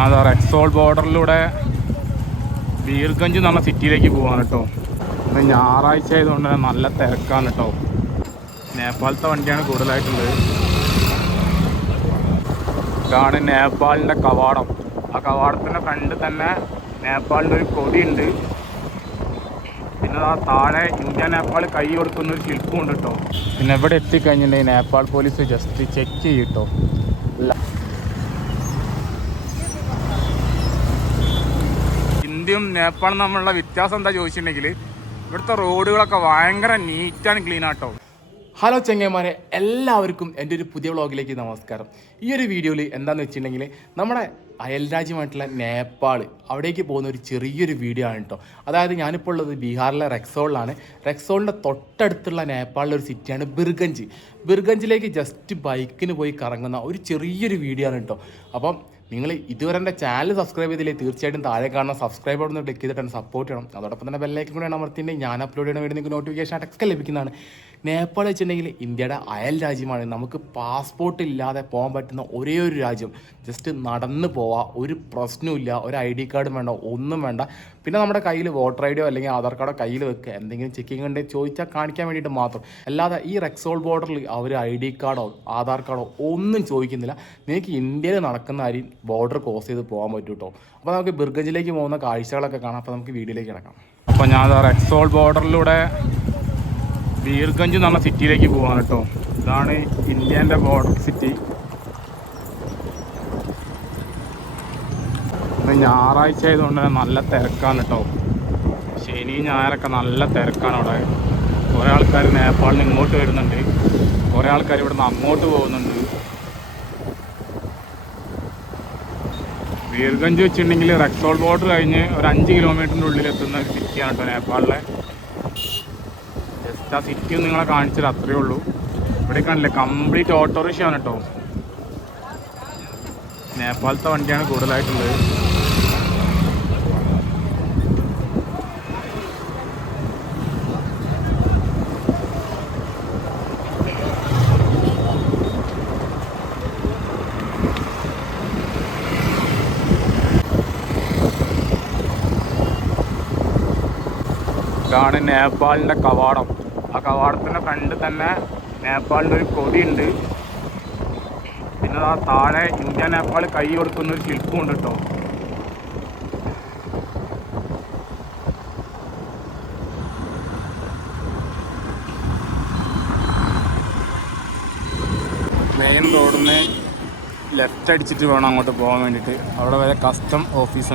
ഞാൻ റെക്സോൾ ബോർഡറിലൂടെ ബീർഗഞ്ച് എന്ന് പറഞ്ഞ സിറ്റിയിലേക്ക് പോവാണ് കേട്ടോ ഇന്ന് ഞായറാഴ്ച ആയതുകൊണ്ട് നല്ല തിരക്കാണ് കേട്ടോ നേപ്പാളത്തെ വണ്ടിയാണ് കൂടുതലായിട്ടുള്ളത്. ഇതാണ് നേപ്പാളിന്റെ കവാടം. ആ കവാടത്തിന്റെ ഫ്രണ്ട് തന്നെ നേപ്പാളിന്റെ ഒരു കൊടിയുണ്ട്. പിന്നെ ആ താഴെ ഇന്ത്യ നേപ്പാൾ കൈ കൊടുക്കുന്ന ഒരു ശില്പമുണ്ട് കേട്ടോ പിന്നെ എവിടെ എത്തിക്കഴിഞ്ഞിട്ടുണ്ടെങ്കിൽ നേപ്പാൾ പോലീസ് ജസ്റ്റ് ചെക്ക് ചെയ്യും കേട്ടോ ഇന്ത്യയും നേപ്പാളും തമ്മിലുള്ള വ്യത്യാസം എന്താ ചോദിച്ചിട്ടുണ്ടെങ്കിൽ ഇവിടുത്തെ റോഡുകളൊക്കെ ഭയങ്കര നീറ്റ് ആൻഡ് ക്ലീൻ ആട്ടോ. ഹലോ ചെങ്ങന്മാരെ എല്ലാവർക്കും എന്റെ ഒരു പുതിയ വ്ളോഗിലേക്ക് നമസ്കാരം. ഈ ഒരു വീഡിയോയിൽ എന്താണെന്ന് വെച്ചിട്ടുണ്ടെങ്കിൽ നമ്മുടെ അയൽ രാജ്യമായിട്ടുള്ള നേപ്പാൾ അവിടേക്ക് പോകുന്ന ഒരു ചെറിയൊരു വീഡിയോ ആണ് കേട്ടോ അതായത് ഞാനിപ്പോൾ ഉള്ളത് ബീഹാറിലെ റെക്സോളിലാണ് റെക്സോളിന്റെ തൊട്ടടുത്തുള്ള നേപ്പാളിലെ ഒരു സിറ്റിയാണ് ബിർഗഞ്ച്. ബിർഗഞ്ചിലേക്ക് ജസ്റ്റ് ബൈക്കിന് പോയി കറങ്ങുന്ന ഒരു ചെറിയൊരു വീഡിയോ ആണ് കേട്ടോ അപ്പം നിങ്ങൾ ഇതുവരെ എന്റെ ചാനൽ സബ്സ്ക്രൈബ് ചെയ്തില്ലേ തീർച്ചയായിട്ടും താഴെ കാണുന്ന സബ്സ്ക്രൈബ് ബട്ടൺ ക്ലിക്ക് ചെയ്തിട്ട് സപ്പോർട്ട് ചെയ്യണം. അതോടൊപ്പം തന്നെ ബെല്ലൈക്കും കൂടെ അമർത്തിയിട്ടുണ്ടെങ്കിൽ ഞാൻ അപ്ലോഡ് ചെയ്യുന്ന വീഡിയോ നിങ്ങൾക്ക് നോട്ടിഫിക്കേഷൻ അടക്കം ലഭിക്കുന്നതാണ്. നേപ്പാൾ വെച്ചിട്ടുണ്ടെങ്കിൽ ഇന്ത്യയുടെ അയൽ രാജ്യമാണ്. നമുക്ക് പാസ്പോർട്ട് ഇല്ലാതെ പോകാൻ പറ്റുന്ന ഒരേ ഒരു രാജ്യം. ജസ്റ്റ് നടന്ന് പോവാം. ഒരു പ്രശ്നവുമില്ല ഒരു ഐ ഡി കാർഡും വേണ്ട. ഒന്നും വേണ്ട. പിന്നെ നമ്മുടെ കയ്യിൽ വോട്ടർ ഐ ഡിയോ അല്ലെങ്കിൽ ആധാർ കാർഡോ കയ്യിൽ വെക്കുക. എന്തെങ്കിലും ചെക്കിംഗ് ഉണ്ടെങ്കിൽ ചോദിച്ചാൽ കാണിക്കാൻ വേണ്ടിയിട്ട് മാത്രം. അല്ലാതെ ഈ റെക്സോൾ ബോർഡറിൽ അവർ ഐ ഡി കാർഡോ ആധാർ കാർഡോ ഒന്നും ചോദിക്കുന്നില്ല. നിങ്ങൾക്ക് ഇന്ത്യയിൽ നടക്കുന്ന അരി ബോർഡർ ക്രോസ് ചെയ്ത് പോകാൻ പറ്റും കേട്ടോ അപ്പോൾ നമുക്ക് ബിർഗഞ്ചിലേക്ക് പോകുന്ന കാഴ്ചകളൊക്കെ കാണാം. അപ്പോൾ നമുക്ക് വീഡിയോയിലേക്ക് കിടക്കാം. അപ്പോൾ ഞാൻ റെക്സോൾ ബോർഡറിലൂടെ ബീർഗഞ്ച് എന്നുള്ള സിറ്റിയിലേക്ക് പോവാണ് കേട്ടോ ഇതാണ് ഇന്ത്യന്റെ ബോർഡർ സിറ്റി ഞായറാഴ്ച ആയതുകൊണ്ട് നല്ല തിരക്കാണ് കേട്ടോ ശനി ഞായറൊക്കെ നല്ല തിരക്കാണ് അവിടെ. കുറേ ആൾക്കാർ നേപ്പാളിൽ നിന്ന് ഇങ്ങോട്ട് വരുന്നുണ്ട്. കുറേ ആൾക്കാർ ഇവിടെ നിന്ന് അങ്ങോട്ട് പോകുന്നുണ്ട്. വീർഗഞ്ച് വെച്ചിട്ടുണ്ടെങ്കിൽ റെക്സോൾ ബോർഡർ കഴിഞ്ഞ് ഒരു അഞ്ച് കിലോമീറ്ററിന്റെ ഉള്ളിൽ എത്തുന്ന ഒരു സിറ്റിയാണ് കേട്ടോ നേപ്പാളിലെ. ജസ്റ്റ് ആ സിറ്റി നിങ്ങളെ കാണിച്ചത് അത്രയേ ഉള്ളൂ. ഇവിടെ കാണില്ലേ കംപ്ലീറ്റ് ഓട്ടോറിക്ഷ ആണ് കേട്ടോ നേപ്പാളത്തെ വണ്ടിയാണ് കൂടുതലായിട്ടുള്ളത്. ഇതാണ് നേപ്പാളിന്റെ കവാടം. ആ കവാടത്തിന്റെ ഫ്രണ്ട് തന്നെ നേപ്പാളിന്റെ ഒരു കൊടിയുണ്ട് പിന്നെ ആ താഴെ ഇന്ത്യ നേപ്പാൾ കൈ കൊടുക്കുന്ന ഒരു ശില്പമുണ്ട് കേട്ടോ മെയിൻ റോഡിൽ നിന്ന് ലെഫ്റ്റ് അടിച്ചിട്ട് വേണം അങ്ങോട്ട് പോകാൻ വേണ്ടിയിട്ട്. അവിടെ വരെ കസ്റ്റം ഓഫീസ്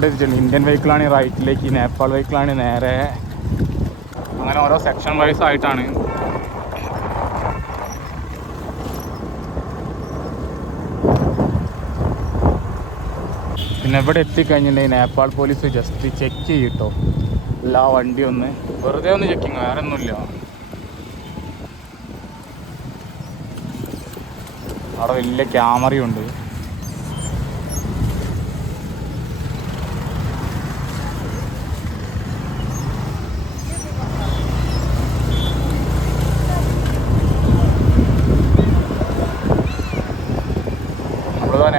ബോർഡ് വെച്ചിട്ടുണ്ട് ഇന്ത്യൻ വെഹിക്കിളാണ് റൈറ്റിലേക്ക് നേപ്പാൾ വെഹിക്കിളാണ് നേരെ. അങ്ങനെ ഓരോ സെക്ഷൻ വൈസ് ആയിട്ടാണ്. പിന്നെ ഇവിടെ എത്തിക്കഴിഞ്ഞിട്ടുണ്ടെങ്കിൽ നേപ്പാൾ പോലീസ് ജസ്റ്റ് ചെക്ക് ചെയ്യട്ടോ. എല്ലാ വണ്ടി ഒന്ന് വെറുതെ ഒന്ന് ചെക്കിങ് വേറെ ഒന്നുമില്ല അവിടെ വലിയ ക്യാമറയും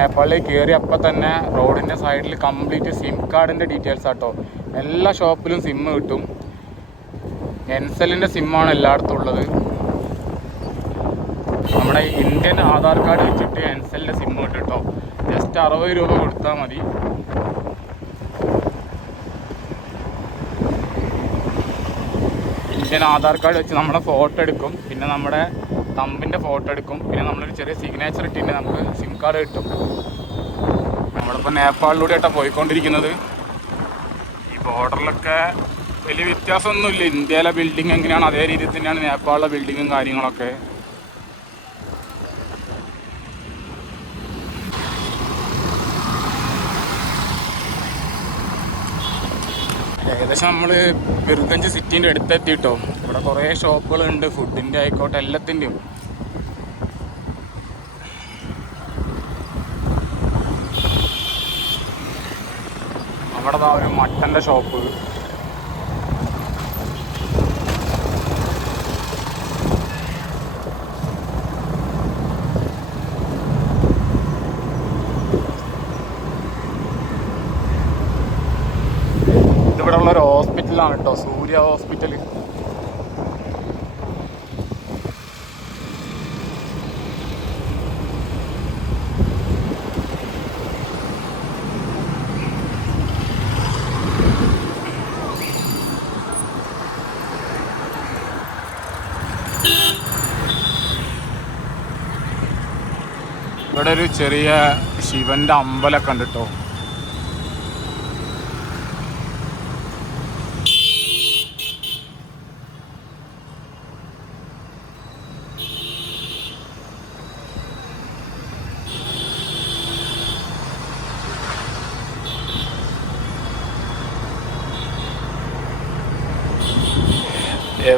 നേപ്പാളിലേക്ക് കയറി അപ്പം തന്നെ റോഡിന്റെ സൈഡിൽ കംപ്ലീറ്റ് സിം കാർഡിന്റെ ഡീറ്റെയിൽസ് ആട്ടോ. എല്ലാ ഷോപ്പിലും സിം കിട്ടും. എൻസെല്ലിന്റെ സിമ്മാണ് എല്ലായിടത്തും ഉള്ളത്. നമ്മുടെ ഇന്ത്യൻ ആധാർ കാർഡ് വെച്ചിട്ട് എൻസെല്ലിന്റെ സിം കിട്ടും കേട്ടോ. ജസ്റ്റ് അറുപത് രൂപ കൊടുത്താൽ മതി. ഇന്ത്യൻ ആധാർ കാർഡ് വെച്ച് നമ്മുടെ ഫോട്ടോ എടുക്കും. പിന്നെ നമ്മുടെ തമ്പിന്റെ ഫോട്ടോ എടുക്കും. പിന്നെ നമ്മളൊരു ചെറിയ സിഗ്നേച്ചർ ഇട്ടിട്ട് നമുക്ക് സിം കാർഡ് കിട്ടും. നമ്മളിപ്പോൾ നേപ്പാളിലൂടെയായിട്ടാണ് പോയിക്കൊണ്ടിരിക്കുന്നത്. ഈ ബോർഡറിലൊക്കെ വലിയ വ്യത്യാസമൊന്നുമില്ല. ഇന്ത്യയിലെ ബിൽഡിംഗ് എങ്ങനെയാണ്? അതേ രീതിയിൽ തന്നെയാണ് നേപ്പാളിലെ ബിൽഡിങ്ങും കാര്യങ്ങളൊക്കെ. ഏകദേശം നമ്മൾ ബിർഗഞ്ച് സിറ്റിന്റെ അടുത്തെത്തിയിട്ടോ ഇവിടെ കുറേ ഷോപ്പുകളുണ്ട് ഫുഡിന്റെ ആയിക്കോട്ടെ എല്ലാത്തിന്റെയും അവിടെ ഒരു മട്ടന്റെ ഷോപ്പ്. ഹോസ്പിറ്റലാണ് കേട്ടോ സൂര്യ ഹോസ്പിറ്റൽ ഇവിടെ ഒരു ചെറിയ ശിവന്റെ അമ്പലമൊക്കെ ഉണ്ട്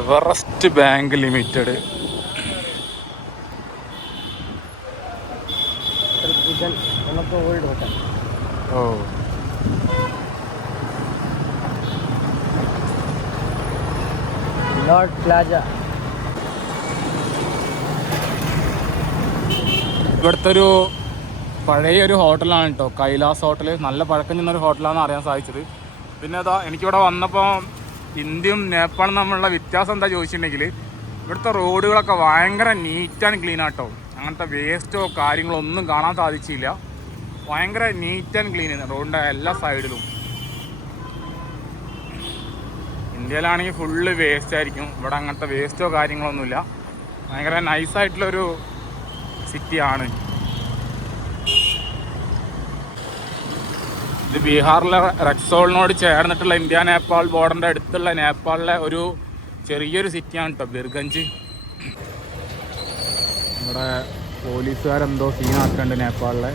എവറസ്റ്റ് ബാങ്ക് ലിമിറ്റഡ്. ഓ. ലോർഡ് പ്ലാജ ഇവിടുത്തെ ഒരു പഴയ ഒരു ഹോട്ടലാണ് കേട്ടോ കൈലാസ് ഹോട്ടൽ നല്ല പഴക്കം ചെന്നൊരു ഹോട്ടലാണെന്ന് അറിയാൻ സാധിച്ചത്. പിന്നെ അതാ എനിക്കിവിടെ വന്നപ്പോൾ ഇന്ത്യയും നേപ്പാളും തമ്മിലുള്ള വ്യത്യാസം എന്താ ചോദിച്ചിട്ടുണ്ടെങ്കിൽ ഇവിടുത്തെ റോഡുകളൊക്കെ ഭയങ്കര നീറ്റ് ആൻഡ് ക്ലീൻ ആട്ടോ. അങ്ങനത്തെ വേസ്റ്റോ കാര്യങ്ങളോ ഒന്നും കാണാൻ സാധിച്ചില്ല. ഭയങ്കര നീറ്റ് ആൻഡ് ക്ലീൻ റോഡിന്റെ എല്ലാ സൈഡിലും ഇന്ത്യയിലാണെങ്കിൽ ഫുള്ള് വേസ്റ്റ് ആയിരിക്കും. ഇവിടെ അങ്ങനത്തെ വേസ്റ്റോ കാര്യങ്ങളൊന്നുമില്ല ഭയങ്കര നൈസായിട്ടുള്ളൊരു സിറ്റിയാണ് ഇത് ബീഹാറിലെ റെക്സോളിനോട് ചേർന്നിട്ടുള്ള ഇന്ത്യ നേപ്പാൾ ബോർഡറിന്റെ അടുത്തുള്ള നേപ്പാളിലെ ഒരു ചെറിയൊരു സിറ്റിയാണ് കേട്ടോ ബിർഗഞ്ച്. നമ്മുടെ പോലീസുകാരെന്തോ സീനാക്കുന്നുണ്ട് നേപ്പാളിലെ.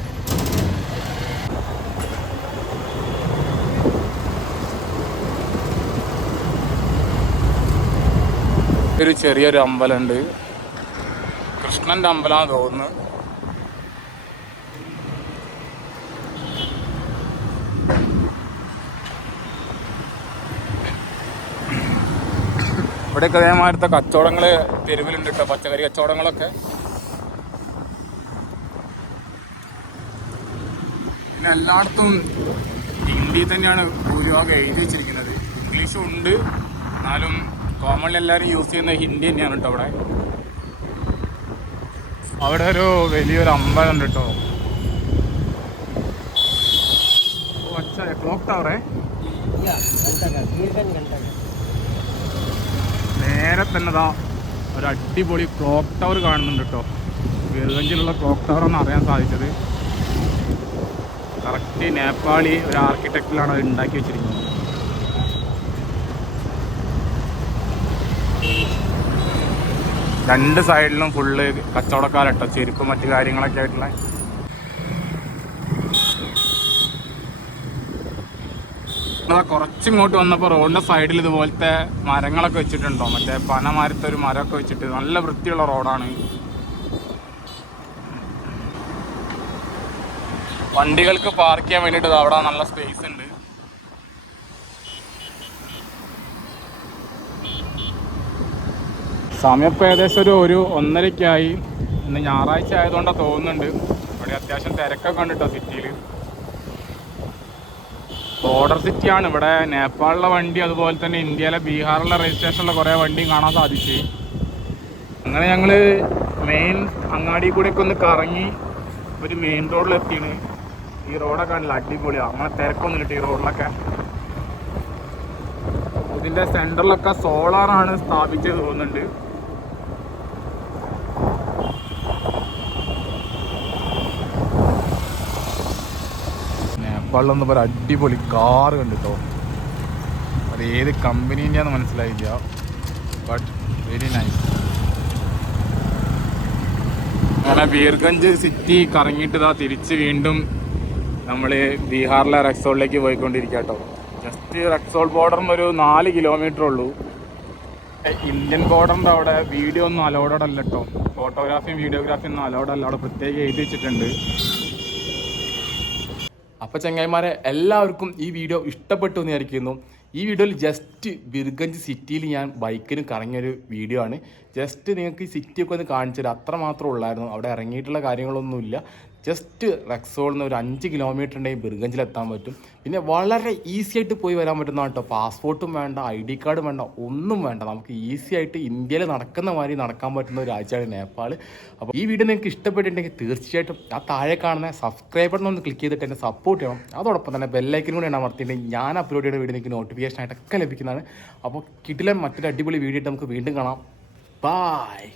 ഒരു ചെറിയൊരു അമ്പലമുണ്ട്. കൃഷ്ണന്റെ അമ്പലമാണെന്ന് തോന്നുന്നു. ഇവിടെയൊക്കെ അതേമാതിരത്തെ കച്ചവടങ്ങൾ തെരുവിലുണ്ട് കേട്ടോ പച്ചക്കറി കച്ചവടങ്ങളൊക്കെ. പിന്നെ എല്ലായിടത്തും ഹിന്ദി തന്നെയാണ് ഭൂരിഭാഗം എഴുതി വെച്ചിരിക്കുന്നത്. ഇംഗ്ലീഷും ഉണ്ട്. എന്നാലും കോമൺ എല്ലാവരും യൂസ് ചെയ്യുന്ന ഹിന്ദി തന്നെയാണ് കേട്ടോ അവിടെ. അവിടെ ഒരു വലിയൊരു അമ്പലം ഉണ്ട് കേട്ടോ ക്ലോക്ക് ടവറേ ഘട്ട. നേരെ തന്നെ ദാ ഒരു അടിപൊളി ക്ലോക്ക് ടവർ കാണുന്നുണ്ട് കേട്ടോ ഗർഗഞ്ചിലുള്ള ക്ലോക്ക് ടവർ അറിയാൻ സാധിച്ചത്. കറക്റ്റ് നേപ്പാളി ഒരു ആർക്കിടെക്റ്റിലാണ് അത് ഉണ്ടാക്കി വെച്ചിരിക്കുന്നത്. രണ്ട് സൈഡിലും ഫുള്ള് കച്ചവടക്കാരട്ടോ ചെരുപ്പ് മറ്റു കാര്യങ്ങളൊക്കെ ആയിട്ടുള്ള നമ്മളാ കുറച്ചിങ്ങോട്ട് വന്നപ്പോൾ റോഡിന്റെ സൈഡിൽ ഇതുപോലത്തെ മരങ്ങളൊക്കെ വെച്ചിട്ടുണ്ടോ? മറ്റേ പനമരത്തെ ഒരു മരമൊക്കെ വെച്ചിട്ട് നല്ല വൃത്തിയുള്ള റോഡാണ്. വണ്ടികൾക്ക് പാർക്ക് ചെയ്യാൻ വേണ്ടിയിട്ട് അവിടെ നല്ല സ്പേസ് ഉണ്ട്. സമയം ഇപ്പോൾ ഏകദേശം ഒരു ഒരു ഒന്നരയ്ക്കായി. ഇന്ന് ഞായറാഴ്ച ആയതുകൊണ്ടാണ് തോന്നുന്നുണ്ട്. ഇവിടെ അത്യാവശ്യം തിരക്കൊക്കെ ഉണ്ട് കേട്ടോ സിറ്റിയിൽ ബോർഡർ സിറ്റിയാണ് ഇവിടെ നേപ്പാളിലെ വണ്ടി അതുപോലെ തന്നെ ഇന്ത്യയിലെ ബീഹാറിലെ രജിസ്ട്രേഷനിലെ കുറേ വണ്ടിയും കാണാൻ സാധിച്ചു. അങ്ങനെ ഞങ്ങൾ മെയിൻ അങ്ങാടി കൂടെയൊക്കെ ഒന്ന് കറങ്ങി ഒരു മെയിൻ റോഡിലെത്തിയാണ് ഈ റോഡൊക്കെ ആണല്ലോ അടിപൊളിയാണ് അങ്ങനെ തിരക്കൊന്നും കിട്ടി ഈ റോഡിലൊക്കെ ഇതിന്റെ സെന്ററിലൊക്കെ സോളാറാണ് സ്ഥാപിച്ചത് തോന്നുന്നുണ്ട്. നേപ്പാളിലൊന്നും ഒരു അടിപൊളി കാറ് കണ്ടിട്ടോ? അത് ഏത് കമ്പനീന്റെയാന്ന് മനസ്സിലായില്ല. ബട്ട് വെരി നൈസ് അങ്ങനെ ബീർഗഞ്ച് സിറ്റി കറങ്ങിയിട്ട് ഇതാ തിരിച്ച് വീണ്ടും നമ്മൾ ബീഹാറിലെ റെക്സോളിലേക്ക് പോയിക്കൊണ്ടിരിക്കുക കേട്ടോ ജസ്റ്റ് റെക്സോൾ ബോർഡറിന് ഒരു നാല് കിലോമീറ്റർ ഉള്ളൂ. ഇന്ത്യൻ ബോർഡറിന്റെ അവിടെ വീഡിയോ ഒന്നും അലോഡല്ല അല്ല കേട്ടോ ഫോട്ടോഗ്രാഫിയും വീഡിയോഗ്രാഫിയും ഒന്നും അലോഡല്ല അവിടെ പ്രത്യേകം എഴുതി വെച്ചിട്ടുണ്ട്. അപ്പോൾ ചങ്ങായിമാരെ എല്ലാവർക്കും ഈ വീഡിയോ ഇഷ്ടപ്പെട്ടു എന്ന് വിചാരിക്കുന്നു. ഈ വീഡിയോയിൽ ജസ്റ്റ് ബിർഗഞ്ച് സിറ്റിയിൽ ഞാൻ ബൈക്കിന് കറങ്ങിയൊരു വീഡിയോ ആണ്. ജസ്റ്റ് നിങ്ങൾക്ക് ഈ സിറ്റിയൊക്കെ ഒന്ന് കാണിച്ചു തരാം അത്ര മാത്രമേ ഉള്ളായിരുന്നു. അവിടെ ഇറങ്ങിയിട്ടുള്ള കാര്യങ്ങളൊന്നുമില്ല. ജസ്റ്റ് റെക്സോളിൽ നിന്ന് ഒരു അഞ്ച് ബിർഗഞ്ചിൽ എത്താൻ പറ്റും. പിന്നെ വളരെ ഈസി ആയിട്ട് പോയി വരാൻ പറ്റുന്ന കേട്ടോ. പാസ്പോർട്ടും വേണ്ട ഐ ഡി കാർഡും വേണ്ട ഒന്നും വേണ്ട. നമുക്ക് ഈസി ആയിട്ട് ഇന്ത്യയിൽ നടക്കുന്ന മാതിരി നടക്കാൻ പറ്റുന്ന ഒരു രാജ്യമാണ് നേപ്പാൾ അപ്പോൾ ഈ വീഡിയോ നിങ്ങൾക്ക് ഇഷ്ടപ്പെട്ടിട്ടുണ്ടെങ്കിൽ തീർച്ചയായിട്ടും ആ താഴെ കാണുന്ന സബ്സ്ക്രൈബ് ഒന്ന് ക്ലിക്ക് ചെയ്തിട്ട് എന്നെ സപ്പോർട്ട് ചെയ്യണം. അതോടൊപ്പം തന്നെ ബെല്ലൈക്കനും കൂടി എണ്ണം അമർത്തിയിട്ടുണ്ടെങ്കിൽ ഞാൻ അപ്ലോഡ് ചെയ്യുന്ന വീഡിയോ നിങ്ങൾക്ക് നോട്ടിഫിക്കേഷൻ ആയിട്ടൊക്കെ ലഭിക്കുന്നതാണ്. അപ്പോൾ കിട്ടില്ല മറ്റൊരു അടിപൊളി വീഡിയോ നമുക്ക് വീണ്ടും കാണാം. ബായ്